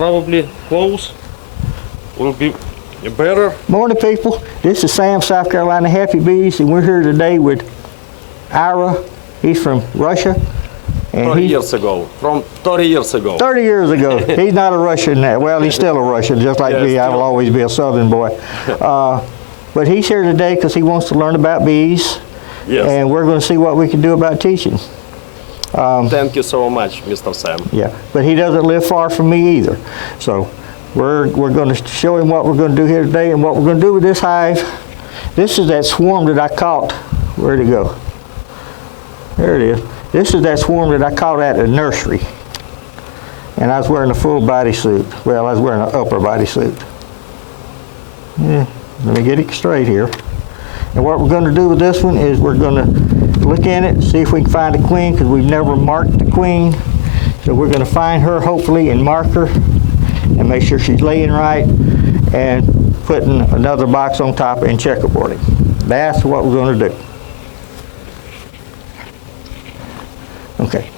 probably close will be better. Morning, people. This is Sam, South Carolina Happy Bees, and we're here today with Ira. He's from Russia. And 30 years ago. From 30 years ago. 30 years ago. He's not a Russian now. Well, he's still a Russian, just like me. I will always be a Southern boy. But he's here today because he wants to learn about bees. Yes. And we're going to see what we can do about teaching. Thank you so much, Mr. Sam. Yeah, but he doesn't live far from me either. So we're going to show him what we're going to do here today and what we're going to do with this hive. This is that swarm that I caught. Where'd it go? There it is. This is that swarm that I caught at the nursery. And I was wearing a full body suit. Well, I was wearing an upper body suit. Yeah, let me get it straight here. And what we're going to do with this one is we're going to look in it, see if we can find a queen, because we've never marked the queen. So we're going to find her, hopefully, and mark her, and make sure she's laying right, and putting another box on top and checkerboarding. That's what we're going to do. Okay.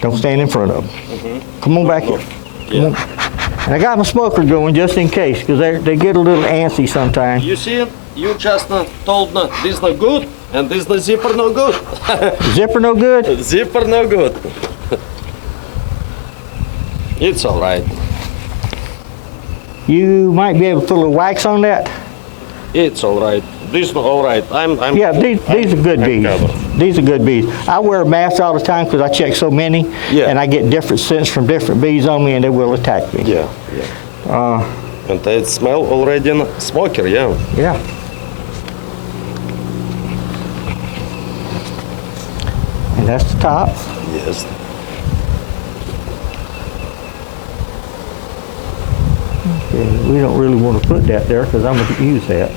Don't stand in front of them. Mm-hmm. Come on back here. Come on. And I got my smoker going just in case, because they get a little antsy sometimes. You see it? You just told me this no good, and this the zipper no good. Zipper no good? Zipper no good. It's all right. You might be able to put a little wax on that. It's all right. This is all right. Yeah, these are good bees. Covered. These are good bees. I wear a mask all the time because I check so many, and I get different scents from different bees on me, and they will attack me. Yeah, yeah. And it smell already smoker, yeah. Yeah. And that's the top. Yes. Okay, we don't really want to put that there because I'm going to use that.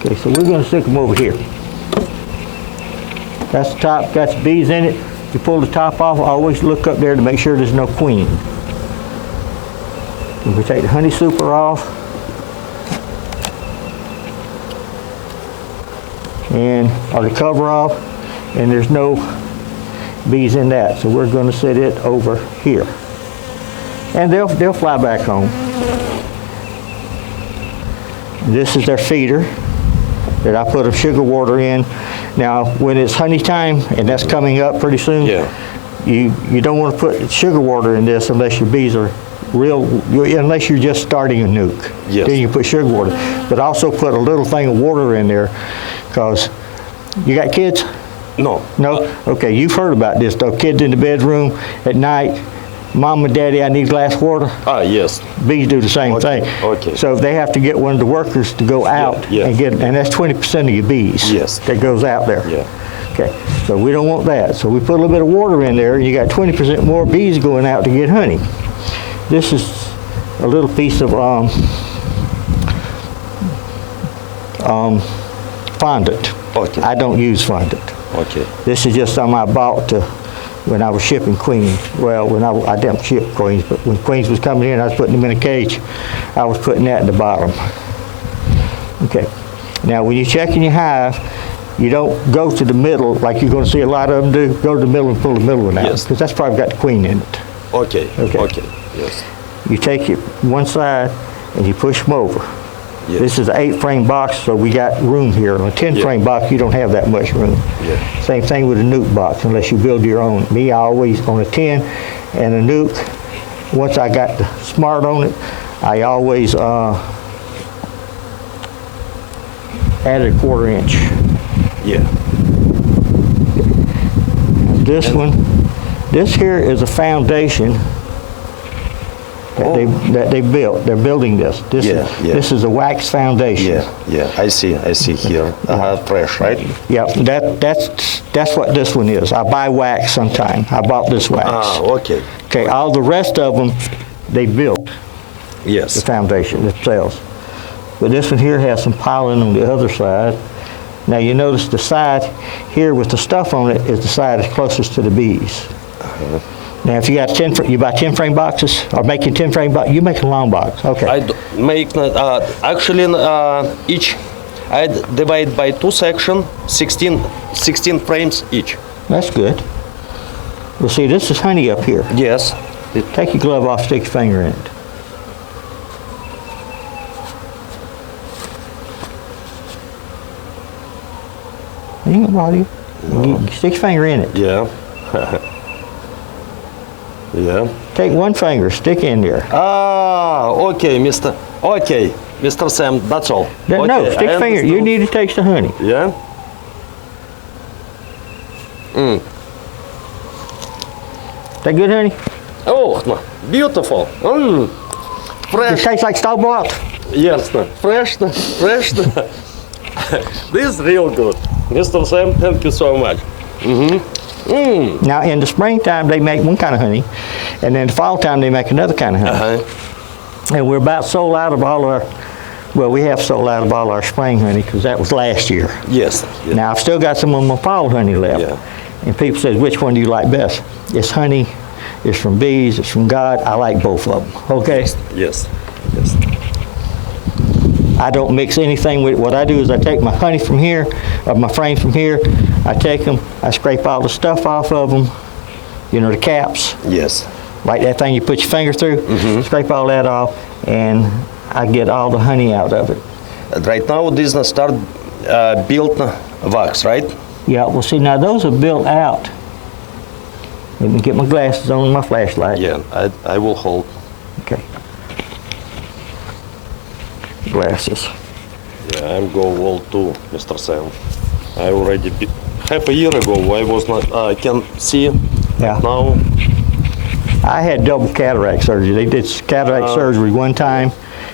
Okay, so we're going to stick them over here. That's the top, got the bees in it. You pull the top off, always look up there to make sure there's no queen. And we take the honey super off. Or the cover off, and there's no bees in that. So we're going to set it over here. And they'll fly back home. This is their feeder that I put a sugar water in. Now, when it's honey time, and that's coming up pretty soon, you don't want to put sugar water in this unless your bees are unless you're just starting a nuke. Yes. Then you put sugar water. But also put a little thing of water in there, because you got kids? No. No? Okay, you've heard about this though. Kids in the bedroom at night, Mom and Daddy, I need glass water. Yes. Bees do the same thing. Okay. So they have to get one of the workers to go out and get, and that's 20% of your bees. Yes. That goes out there. Yeah. Okay. So we don't want that. So we put a little bit of water in there, and you got 20% more bees going out to get honey. This is a little piece of fondant. Okay. I don't use fondant. Okay. This is just something I bought when I was shipping queens. Well, when I didn't ship queens, but when queens was coming in, I was putting them in a cage. I was putting that in the bottom. Okay. Now, when you're checking your hive, you don't go to the middle like you're going to see a lot of them do. Go to the middle and pull the middle one out, because that's probably got the queen in it. Okay. Okay. Okay. Yes. You take it one side and you push them over. Yes. This is an 8-frame box, so we got room here. On a 10-frame box, you don't have that much room. Yeah. Same thing with a nuke box, unless you build your own. Me, I always, on a 10 and a nuke, once I got the smart on it, I always added a 1/4 inch. Yeah. This here is a foundation that they built. They're building this. This is a wax foundation. Yeah. I see here. Fresh, right? Yeah. That's what this one is. I buy wax sometime. I bought this wax. Okay. Okay. All the rest of them, they built. Yes. The foundation themselves. But this one here has some pollen on the other side. Now you notice the side here with the stuff on it is the side that's closest to the bees. Now, if you got you buy 10-frame boxes, or making 10-frame box, you make a long box. Okay. I make actually each. I divide by 2 sections, 16 frames each. That's good. Well, see, this is honey up here. Yes. Take your glove off, stick your finger in it. You ain't gonna bother you. Stick your finger in it. Yeah. Yeah. Take one finger, stick in there. Ah, okay, Mr. Okay, Mr. Sam, that's all. No, Okay, stick I your finger. You understood. need to taste the honey. Yeah. That good, honey? Oh, no, beautiful. It Fresh. tastes like store-bought. Yes, no, fresh. No, fresh. No. This is real good. Mr. Sam, thank you so much. Now, in the springtime, they make one kind of honey, and then the fall time, they make another kind of honey. Uh-huh. And we're about sold out of all our, well, we have sold out of all our spring honey because that was last year. Yes. Yes. Now, I've still got some of my fall honey left. Yeah. And people say, which one do you like best? It's honey, it's from bees, it's from God. I like both of them, okay? Yes. Yes. I don't mix anything with it. What I do is I take my honey from here, or my frame from here, I take them, I scrape all the stuff off of them, you know, the caps, Yes. like that thing you put your finger through, scrape all that off, and I get all the honey out of it. Right now, this is start built wax, right? Yeah, well, see, now those are built out. Let me get my glasses on and my flashlight. Yeah, I will hold. Okay. Glasses. Yeah, I'm go old too, Mr. Sam. I already half a year ago I was not. I can see. Yeah. Now. I had double cataract surgery. They did cataract surgery one time,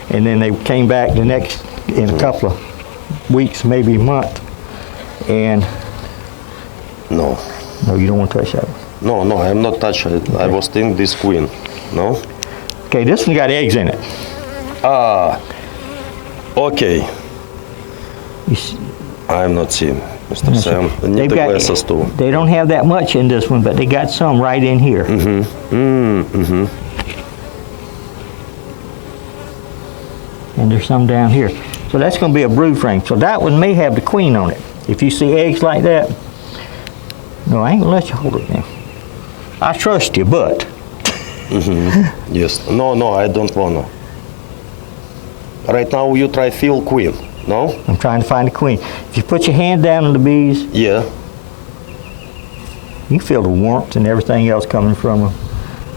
and then they came back the next in a couple of weeks, maybe a month. And No. no, you don't want to touch that one. No, I'm not touching it. I was thinking this queen. No. Okay, this one got eggs in it. Ah. Okay. You see, I'm not seeing, Mr. Sam. I need the glasses too. They don't have that much in this one, but they got some right in here. And there's some down here. So that's going to be a brood frame. So that one may have the queen on it. If you see eggs like that, no, I ain't gonna let you hold it now. I trust you, but Yes. No, I don't wanna. Right now you try feel queen. No. I'm trying to find the queen. If you put your hand down on the bees, Yeah. you feel the warmth and everything else coming from them.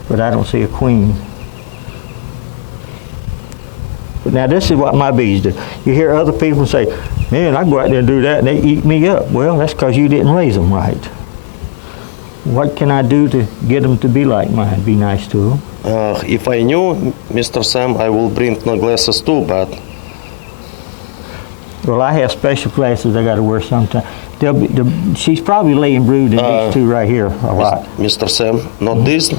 But I don't see a queen. But now this is what my bees do. You hear other people say, man, I go out there and do that and they eat me up. Well, that's because you didn't raise them right. What can I do to get them to be like mine, be nice to them? If I knew, Mr. Sam, I will bring no glasses too, but Well, I have special glasses I got to wear sometimes. She's probably laying brood in these two right here a lot. Mr. Sam, not this.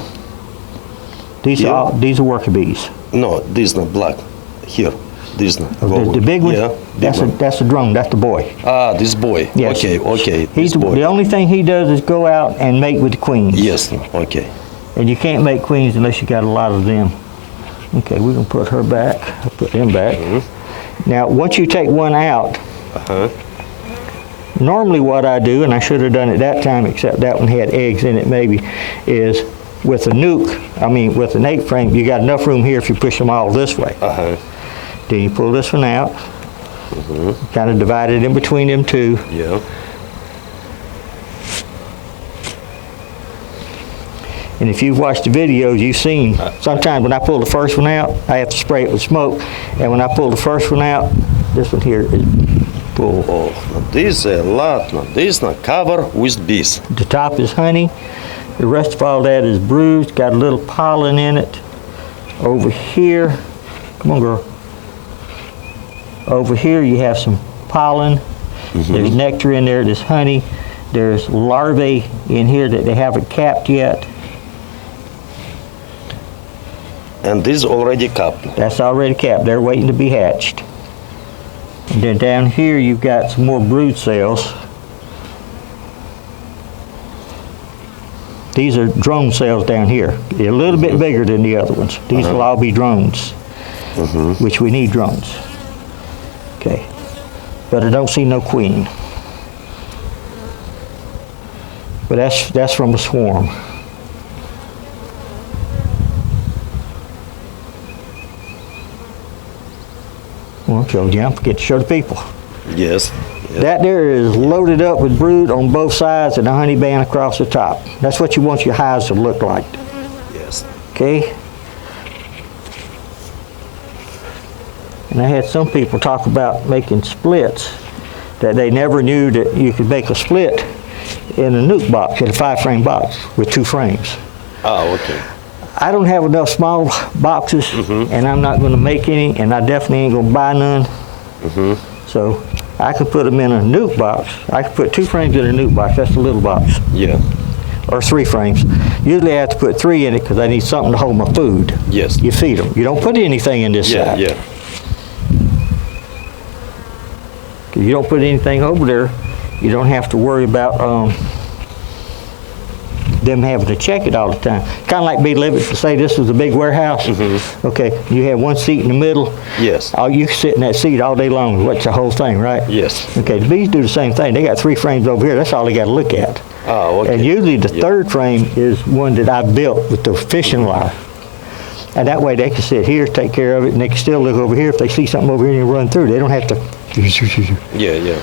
These are worker bees. No, this not black. Here, this not. The big one? Yeah, big one. That's the drone, that's the boy. Ah, this boy. Yes. Okay, He's this boy. the only thing he does is go out and mate with the queens. Yes, okay. And you can't make queens unless you got a lot of them. Okay, we're gonna put her back. I'll put them back. Now, once you take one out, normally what I do, and I should have done it that time, except that one had eggs in it maybe, is with a nuke, with an 8 frame, you got enough room here if you push them all this way. Then you pull this one out, kind of divide it in between them two. Yeah. And if you've watched the videos, you've seen sometimes when I pull the first one out, I have to spray it with smoke. And when I pull the first one out, this one here is full. Oh, now this is a lot. Now this not cover with bees. The top is honey. The rest of all that is bruised, got a little pollen in it. Over here, come on girl. Over here you have some pollen. There's nectar in there, there's honey. There's larvae in here that they haven't capped yet. And this already capped. That's already capped, they're waiting to be hatched. And then down here you've got some more brood cells. These are drone cells down here. They're a little bit bigger than the other ones. These will all be drones, which we need drones. Okay, but I don't see no queen. But that's from a swarm. Well, show you. I forget to show the people. Yes. Yes. That there is loaded up with brood on both sides and a honey band across the top. That's what you want your hives to look like. Yes. Okay? And I had some people talk about making splits, that they never knew that you could make a split in a nuke box, in a 5-frame box with 2 frames. Oh, okay. I don't have enough small boxes, and I'm not going to make any, and I definitely ain't going to buy none. So I could put them in a nuke box. I could put 2 frames in a nuke box. That's a little box. Yeah. Or 3 frames. Usually I have to put 3 in it because I need something to hold my food. Yes. You feed them. You don't put anything in this side. Yeah. If you don't put anything over there, you don't have to worry about them having to check it all the time. Kind of like me living, say this was a big warehouse. Okay, you have 1 seat in the middle. Yes. You can sit in that seat all day long and watch the whole thing, right? Yes. Okay, the bees do the same thing. They got 3 frames over here. That's all they got to look at. Oh, okay. And usually the 3rd frame is one that I built with the fishing wire. And that way they can sit here, take care of it, and they can still look over here. If they see something over here and run through, they don't have to. Yeah.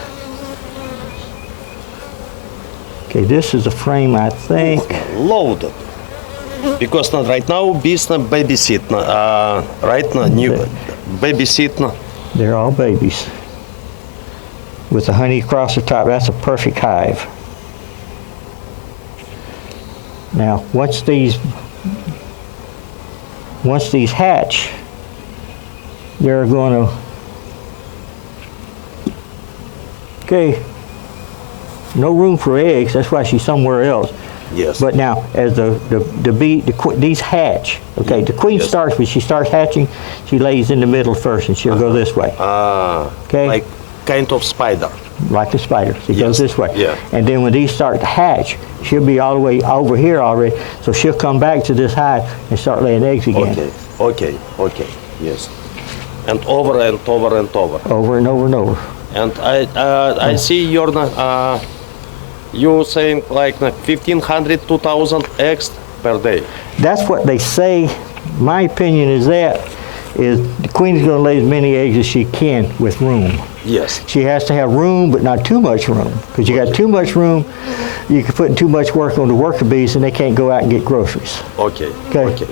Okay, this is a frame, I think. Loaded. Because not right now bees not babysit. Right now new babysit. They're all babies. With the honey across the top, that's a perfect hive. Now, once these hatch, they're going to, okay, no room for eggs, that's why she's somewhere else. Yes. But now, as these hatch, okay, the queen starts, when she starts hatching, she lays in the middle first and she'll go this way. Okay? Like kind of spider. Like a spider. She goes this way. Yeah. And then when these start to hatch, she'll be all the way over here already. So she'll come back to this hive and start laying eggs again. Okay. Yes. And over and over and over. Over and over and over. And I see you saying like 1,500, 2,000 eggs per day. That's what they say. My opinion is the queen is going to lay as many eggs as she can with room. Yes. She has to have room, but not too much room. Because you got too much room, you can put too much work on the worker bees, and they can't go out and get groceries. Okay.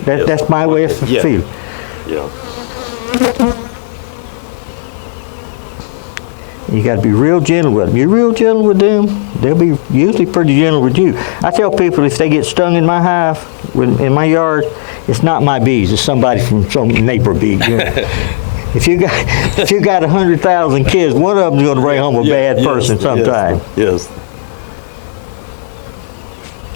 That's my way of feeling. Yeah. You got to be real gentle with them. You're real gentle with them, they'll be usually pretty gentle with you. I tell people if they get stung in my hive, in my yard, it's not my bees. It's somebody from some neighbor bee. You know? If you got 100,000 kids, one of them's going to bring home a bad person sometime. Yes.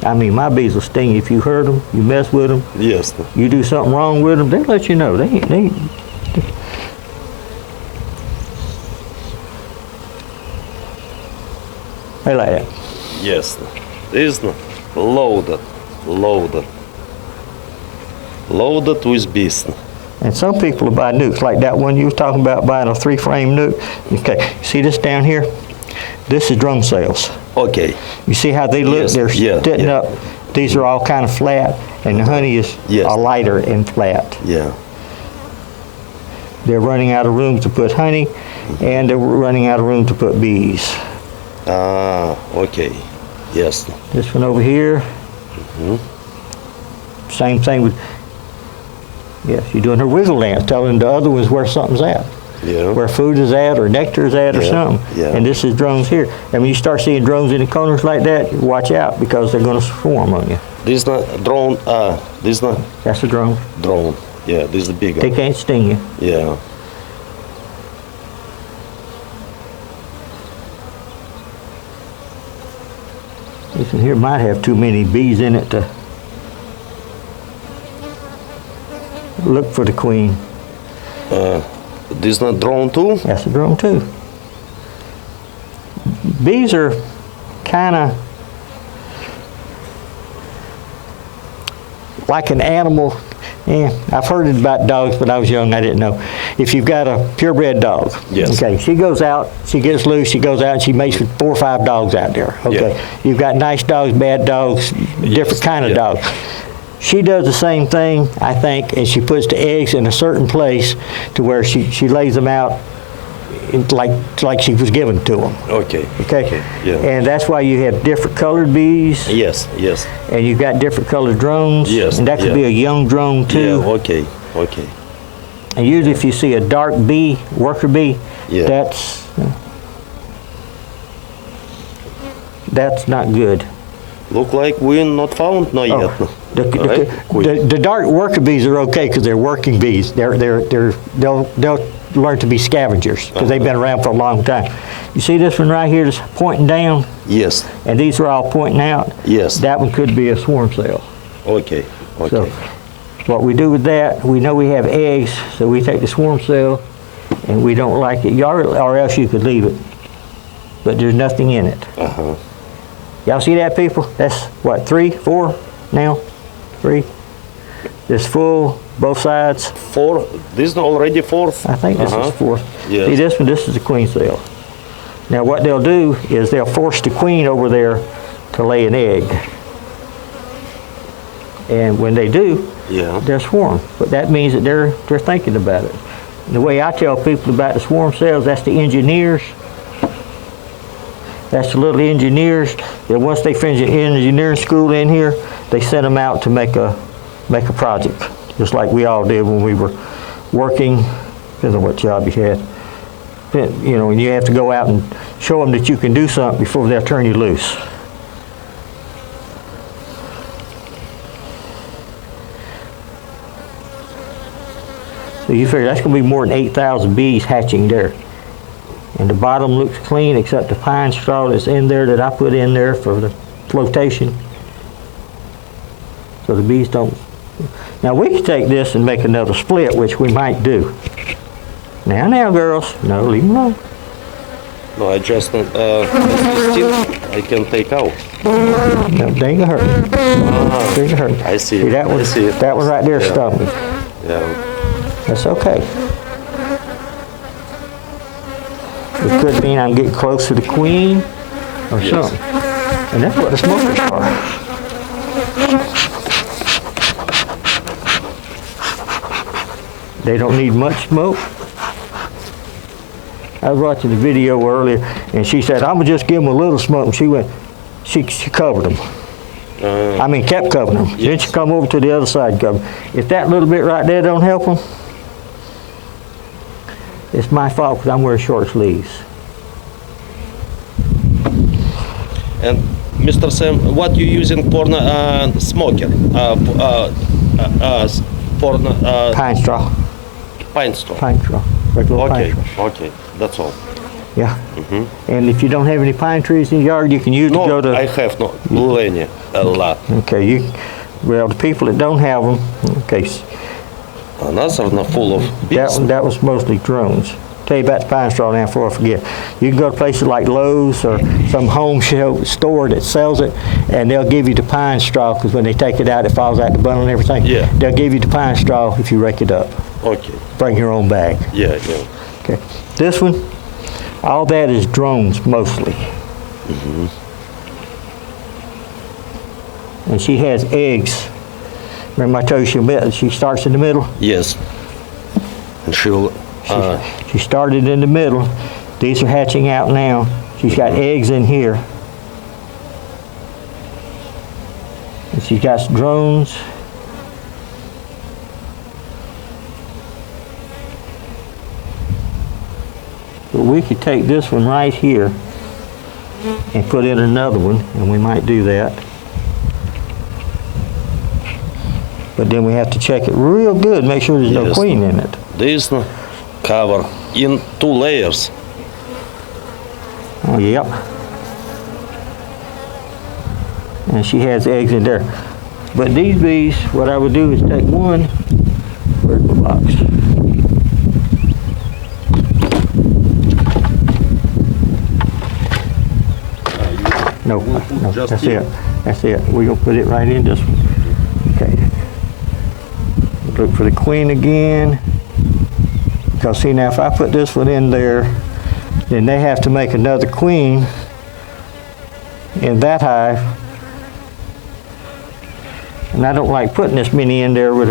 I mean, my bees will sting you if you hurt them, you mess with them. Yes. You do something wrong with them, they'll let you know. They like that. Yes. This is loaded with bees. And some people will buy nukes, like that one you were talking about, buying a 3-frame nuke. Okay, see this down here? This is drum cells. Okay. You see how they look? Yes. They're sitting up. These are all kind of flat, and the honey is lighter and flat. Yeah. They're running out of room to put honey, and they're running out of room to put bees. Okay. Yes. This one over here. Same thing with, yes, you're doing her wiggle dance, telling the other ones where something's at. Yeah. Where food is at or nectar is at or something. Yeah. And this is drones here. And when you start seeing drones in the corners like that, watch out because they're going to swarm on you. This is not drone, this is not That's a drone. drone. Yeah, this is the bigger. They can't sting you. Yeah. This one here might have too many bees in it to look for the queen. This is not drone too? That's a drone too. Bees are kind of like an animal. Yeah, I've heard it about dogs, but I was young, I didn't know. If you've got a purebred dog, okay, she goes out, she gets loose, she goes out and she mates with 4 or 5 dogs out there, okay? You've got nice dogs, bad dogs, different kind of dogs. She does the same thing, I think, and she puts the eggs in a certain place to where she lays them out like she was given to them. Okay. Okay? Yeah. And that's why you have different colored bees. Yes. Yes. And you've got different colored drones. Yes, And that could yeah. be a young drone too. Yeah. Okay. Okay. And usually if you see a dark bee, worker bee, Yeah. that's not good. Look like we not found no yet. Right? The dark worker bees are okay because they're working bees. They'll learn to be scavengers because they've been around for a long time. You see this one right here that's pointing down? Yes. And these are all pointing out? Yes. That one could be a swarm cell. Okay. Okay. So what we do with that, we know we have eggs, so we take the swarm cell and we don't like it, or else you could leave it. But there's nothing in it. Uh-huh. Y'all see that, people? That's what, 3, 4 now? 3? This full, both sides. 4. This is already 4th. I think this is 4th. Yes. See this one, this is the queen cell. Now what they'll do is they'll force the queen over there to lay an egg. And when they do, Yeah. they'll swarm. But that means that they're thinking about it. And the way I tell people about the swarm cells, that's the engineers. That's the little engineers that once they finish engineering school in here, they send them out to make a project, just like we all did when we were working. Depends on what job you had. You know, and you have to go out and show them that you can do something before they'll turn you loose. So you figure that's going to be more than 8,000 bees hatching there. And the bottom looks clean except the pine straw that's in there that I put in there for the flotation. So the bees don't. Now we could take this and make another split, which we might do. Now girls, no, leave them alone. No, I just still I can take out. No, they ain't gonna hurt. They ain't gonna hurt. I see. That one, I see it. that one right there Yeah. stung me. Yeah. That's okay. It could mean I'm getting close to the queen or Yes. something. And that's what the smokers are. They don't need much smoke. I was watching the video earlier and she said, I'm gonna just give them a little smoke. And she covered them. I mean, kept covering them. Then Yes. she come over to the other side and cover them. If that little bit right there don't help them, it's my fault because I'm wearing short sleeves. And Mr. Sam, what you using for smoker? For Pine straw. pine straw. Pine straw. Regular Okay. pine straw. Okay. That's all. Yeah. And if you don't have any pine trees in your yard, you can usually go No, to. I have no plenty, a lot. Okay. Well, the people that don't have them, okay, Another not full of bees. that was mostly drones. Tell you about the pine straw now before I forget. You can go to places like Lowe's or some home store that sells it, and they'll give you the pine straw because when they take it out, it falls out the bundle and everything. Yeah. They'll give you the pine straw if you rake it up. Okay. Bring your own bag. Yeah. Okay. This one, all that is drones mostly. And she has eggs. Remember I told you she starts in the middle? Yes. And she'll. She started in the middle. These are hatching out now. She's got eggs in here. And she's got drones. But we could take this one right here and put in another one, and we might do that. But then we have to check it real good, make sure there's no Yes. queen in it. This cover in 2 layers. Oh, yep. And she has eggs in there. But these bees, what I would do is take one, where's the box? No, Just that's here. it. That's it. We're gonna put it right in this one. Okay. Look for the queen again. Because see now, if I put this one in there, then they have to make another queen in that hive. And I don't like putting this many in there with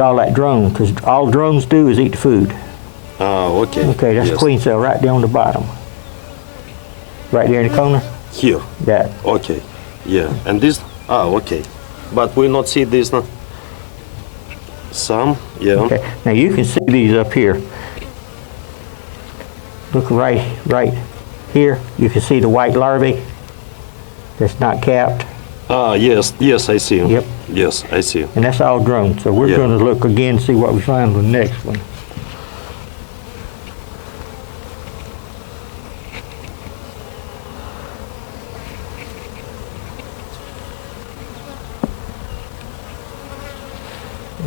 all that drone, because all drones do is eat the food. Okay. Okay, that's yes. a queen cell right there on the bottom. Right there in the corner. Here. That. Okay. Yeah. And this. Okay. But we not see this. No? Some. Yeah. Okay. Now you can see these up here. Look right here. You can see the white larvae that's not capped. Yes. Yes, I see. Yep. Yes, I see. And that's all drones. So we're Yeah. going to look again, see what we find with the next one.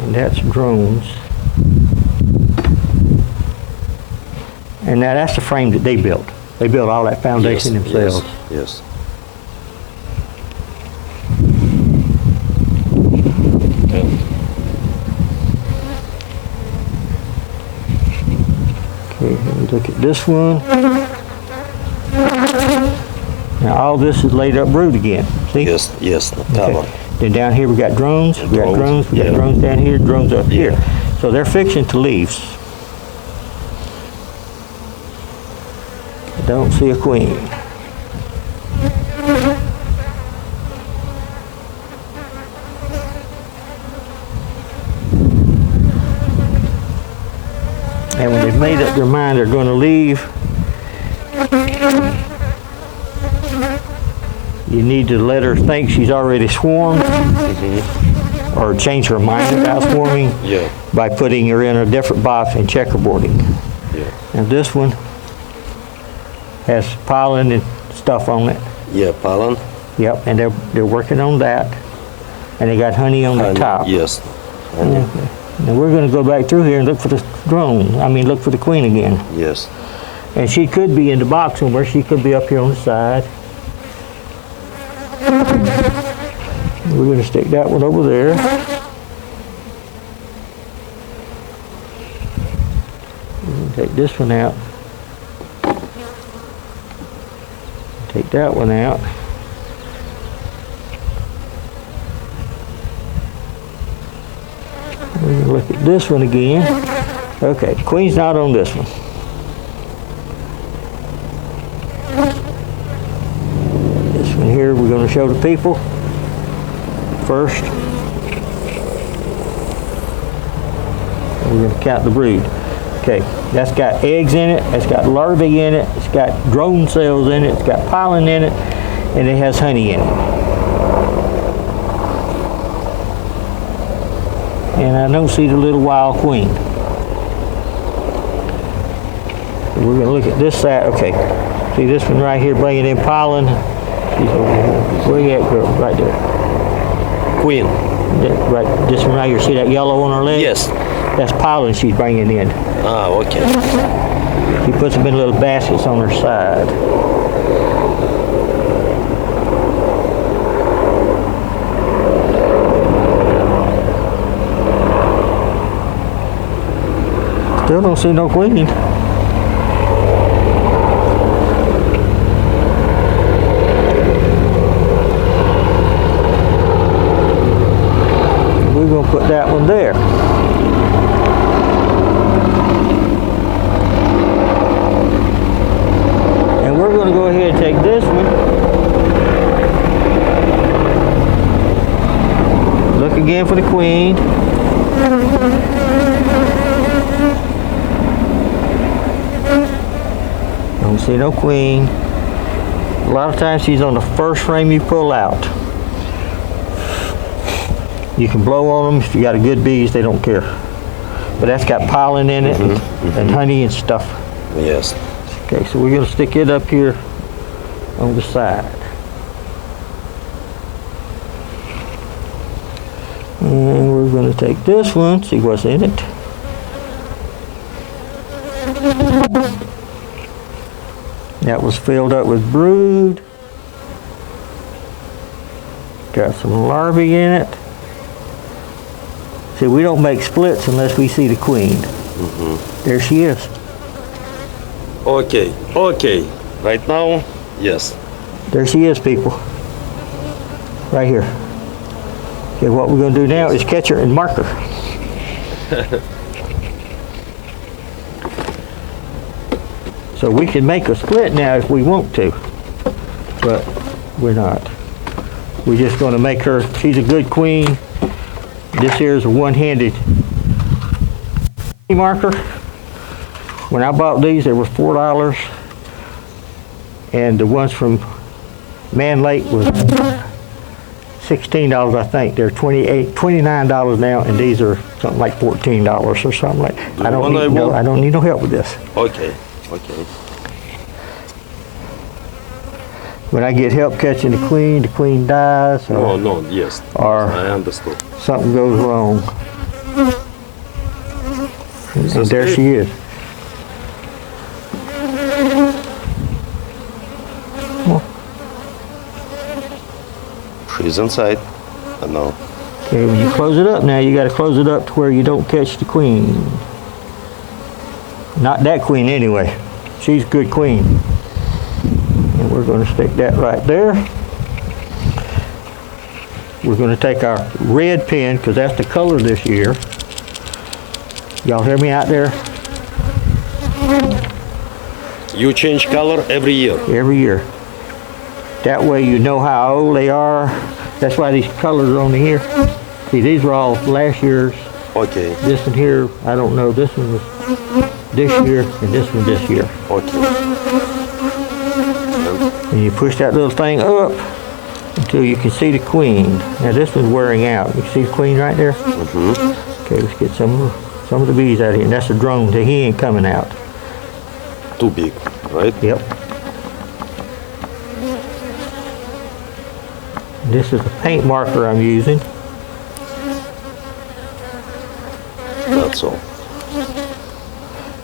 And that's drones. And now that's the frame that they built. They built all that foundation Yes, themselves. Yes. Okay, let me look at this one. Now all this is laid up brood again. See? Yes. Yes. The Okay. tower. Then down here we got drones. We got drones. We got yeah. drones down here. Drones up here. Yeah. So they're fixing to leave. I don't see a queen. And when they've made up their mind they're going to leave, you need to let her think she's already swarmed, or change her mind about swarming Yeah. by putting her in a different box and checkerboarding. Yeah. And this one has pollen and stuff on it. Yeah. Pollen. Yep, and they're working on that. And they got honey on the Honey, top. Yes. Honey. Okay. Now we're going to go back through here and look for the drone. I mean, look for the queen again. Yes. And she could be in the box somewhere. She could be up here on the side. We're going to stick that one over there. We're going to take this one out. Take that one out. We're going to look at this one again. Okay, queen's not on this one. This one here we're going to show the people first. We're going to count the brood. Okay, that's got eggs in it, it's got larvae in it, it's got drone cells in it, it's got pollen in it, and it has honey in it. And I don't see the little wild queen. We're going to look at this side. Okay, see this one right here bringing in pollen. She's over here. Where you at, girl? Right there. Queen. Right, this one right here. See that yellow on her leg? Yes. That's pollen she's bringing in. Okay. She puts them in little baskets on her side. Still don't see no queen. We're going to put that one there. And we're going to go ahead and take this one. Look again for the queen. Don't see no queen. A lot of times she's on the first frame you pull out. You can blow on them if you got a good bees, they don't care. But that's got pollen in it and honey and stuff. Yes. Okay, so we're going to stick it up here on the side. And we're going to take this one, see what's in it. That was filled up with brood. Got some larvae in it. See, we don't make splits unless we see the queen. There she is. Okay. Okay. Right now, yes. There she is, people. Right here. Okay, what we're going to do now is catch her and mark her. So we can make a split now if we want to, but we're not. We're just going to make her, she's a good queen. This here is a one-handed marker. When I bought these, they were $4, and the ones from Man Lake was $16, I think. They're $29 now, and these are something like $14 or something like that. I don't need no help with this. Okay, okay. When I get help catching the queen dies. Or, No, yes. Or I understood. something goes wrong. And there she is. She's inside. I know. Okay, when you close it up now, you got to close it up to where you don't catch the queen. Not that queen anyway. She's a good queen. And we're going to stick that right there. We're going to take our red pen, because that's the color this year. Y'all hear me out there? You change color every year? Every year. That way you know how old they are. That's why these colors are on here. See, these were all last year's. Okay. This one here, I don't know. This one was this year, and this one this year. Okay. And you push that little thing up until you can see the queen. Now this one's wearing out. You see the queen right there? Mm-hmm. Okay, let's get some of the bees out of here. And that's a drone. He ain't coming out. Too big, right? Yep. This is the paint marker I'm using. That's all.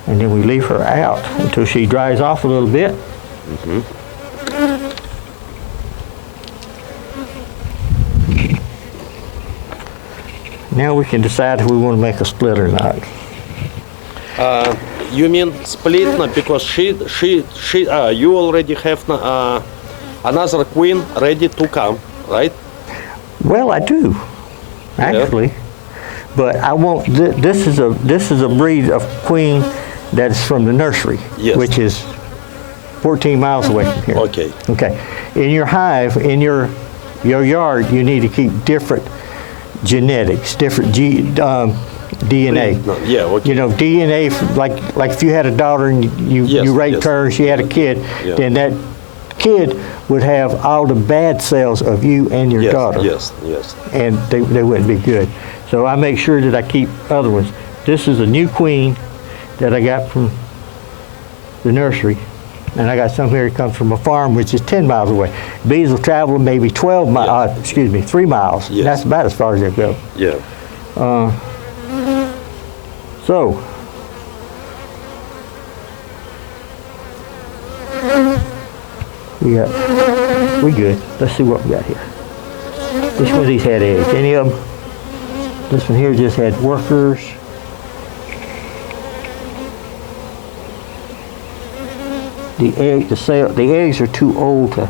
And then we leave her out until she dries off a little bit. Mm-hmm. Now we can decide if we want to make a split or not. You mean split now because you already have another queen ready to come, right? Well, I do, actually. Yeah. But I want this is a breed of queen that is from the nursery, yes, which is 14 miles away from here. Okay. Okay. In your hive, in your yard, you need to keep different genetics, different DNA. No, yeah, okay. You know, DNA, like if you had a daughter and you raped her and she had a kid, then that kid would have all the bad cells of you and your daughter. Yes. And they wouldn't be good. So I make sure that I keep other ones. This is a new queen that I got from the nursery. And I got some here that comes from a farm, which is 10 miles away. Bees will travel maybe 3 miles. Yes. That's about as far as they go. Yeah. So, we good. Let's see what we got here. Which one of these had eggs? Any of them? This one here just had workers. The eggs are too old to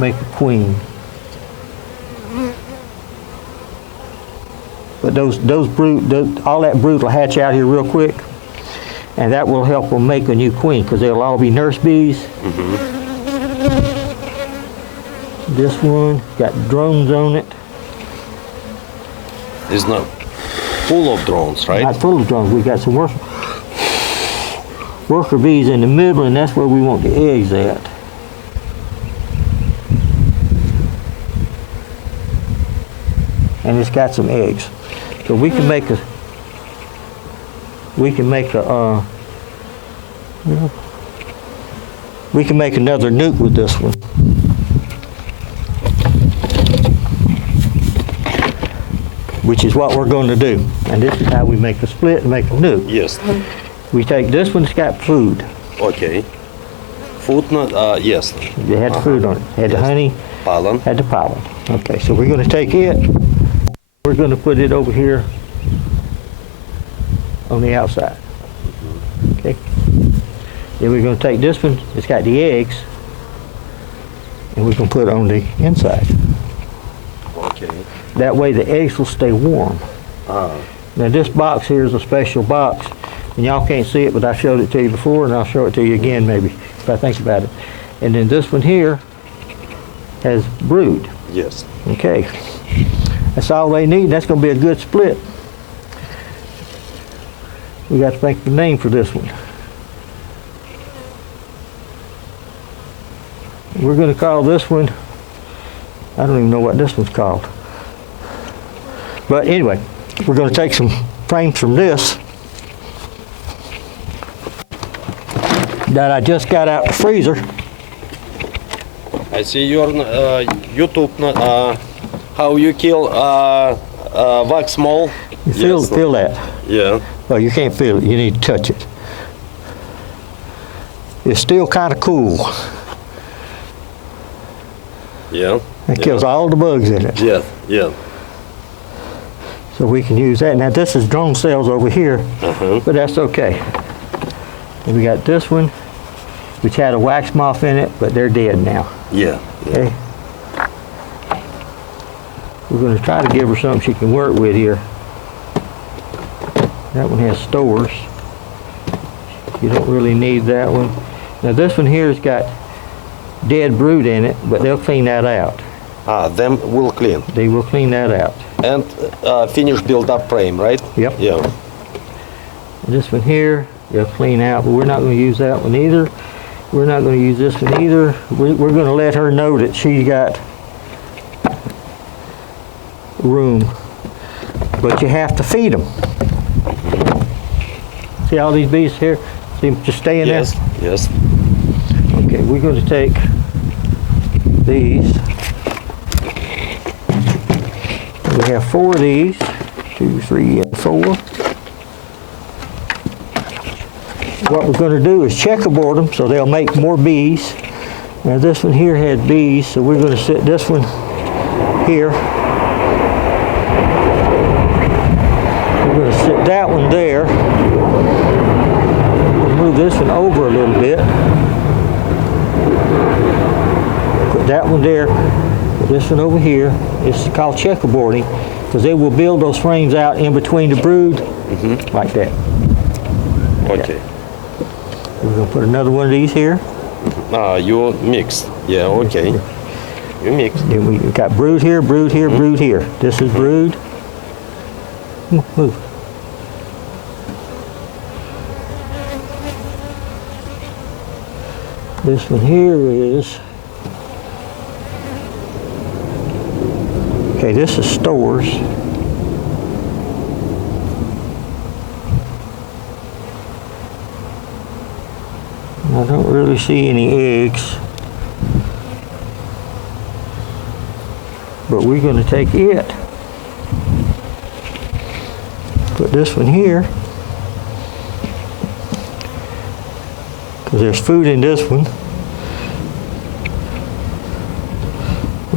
make a queen. But all that brood will hatch out here real quick, and that will help them make a new queen because they'll all be nurse bees. Mm-hmm. This one got drones on it. It's not full of drones, right? Not full of drones. We got some worker bees in the middle, and that's where we want the eggs at. And it's got some eggs. So we can make another nuke with this one. Which is what we're going to do. And this is how we make a split and make a nuke. Yes. We take this one that's got food. Okay. Food not, yes. It had food on it. Had the honey. Pollen. Had the pollen. Okay, so we're going to take it. We're going to put it over here on the outside. Okay. Then we're going to take this one. It's got the eggs. And we're going to put it on the inside. Okay. That way the eggs will stay warm. Ah. Now this box here is a special box And y'all can't see it, but I showed it to you before, and I'll show it to you again maybe, if I think about it. And then this one here has brood. Yes. Okay. That's all they need. That's going to be a good split. We got to think of the name for this one. We're going to call this one, I don't even know what this one's called. But anyway, we're going to take some frames from this that I just got out the freezer. I see your YouTube, how you kill wax mole. You feel that? Yeah. Well, you can't feel it. You need to touch it. It's still kind of cool. Yeah. It kills all the bugs in it. Yeah, yeah. So we can use that. Now this is drone cells over here, but that's okay. And we got this one, which had a wax moth in it, but they're dead now. Yeah. Okay. We're going to try to give her something she can work with here. That one has stores. You don't really need that one. Now this one here's got dead brood in it, but they'll clean that out. Them will clean. They will clean that out. And finish build-up frame, right? Yep. Yeah. And this one here, they'll clean out, but we're not going to use that one either. We're not going to use this one either. We're going to let her know that she's got room. But you have to feed them. See all these bees here? See them just staying Yes, there? yes. Okay, we're going to take these. We have 4 of these, 2, 3, and 4. What we're going to do is checkerboard them so they'll make more bees. Now this one here had bees, so we're going to sit this one here. We're going to sit that one there. We'll move this one over a little bit. Put that one there. Put this one over here. This is called checkerboarding because they will build those frames out in between the brood like that. Okay. We're going to put another one of these here. You mix. Yeah, okay. You mix. Then we got brood here, brood here, brood here. This is brood. Move. This one here is, okay, this is stores. I don't really see any eggs, but we're going to take it, put this one here, because there's food in this one.